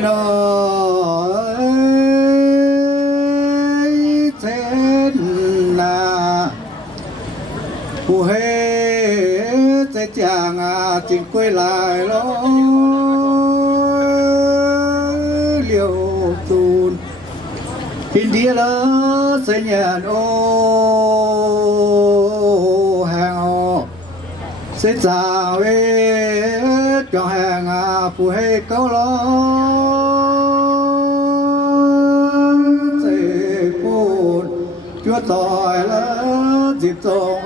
lo trên là phù hệ sẽ chàng à chính quay lại lo liều tùn hình địa lỡ sẽ nhận ô hàng ô sẽ trả về cho hàng à ผู้ให้เขาร้องสิพูดชั่วต่อยแล้วจิตจง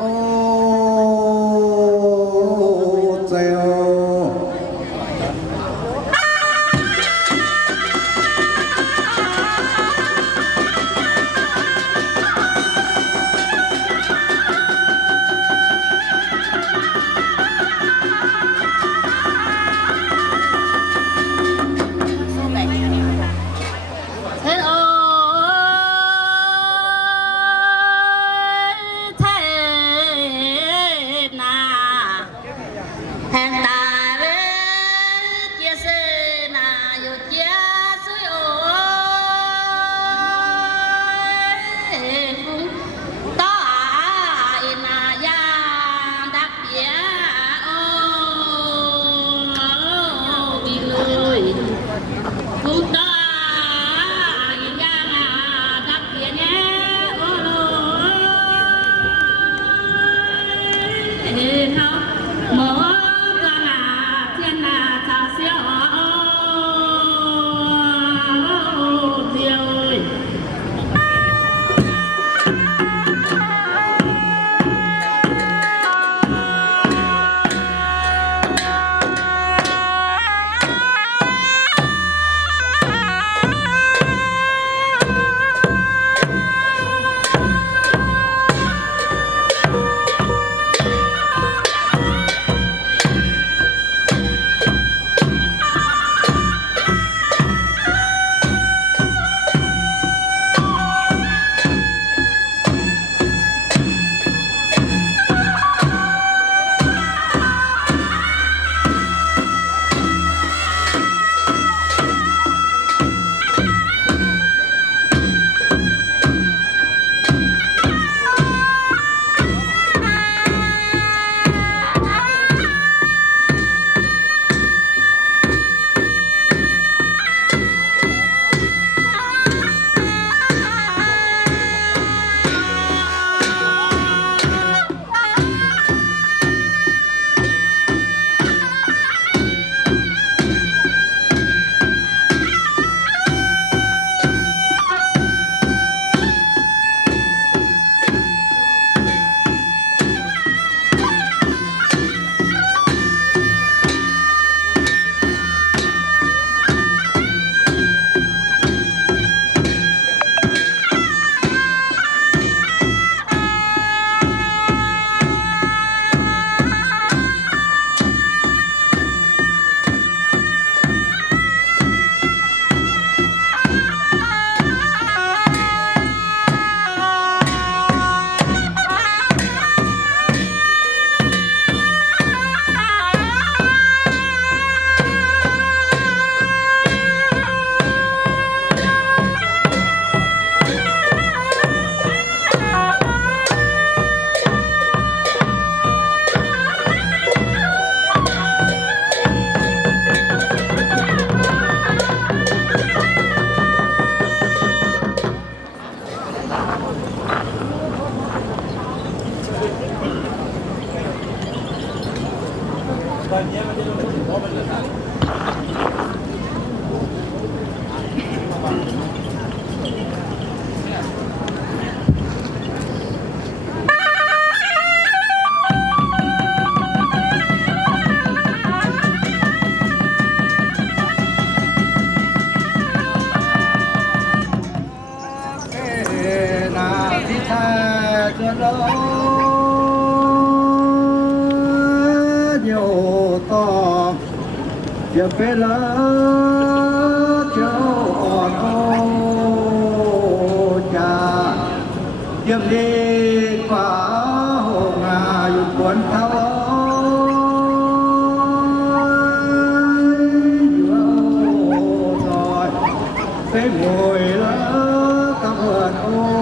na อย่าไปละเจ้าอ่อนโอจาเยี่ยมดีกว่าหงาอยู่บนเท้าเป็นมวยแล้วกับเอิญโอ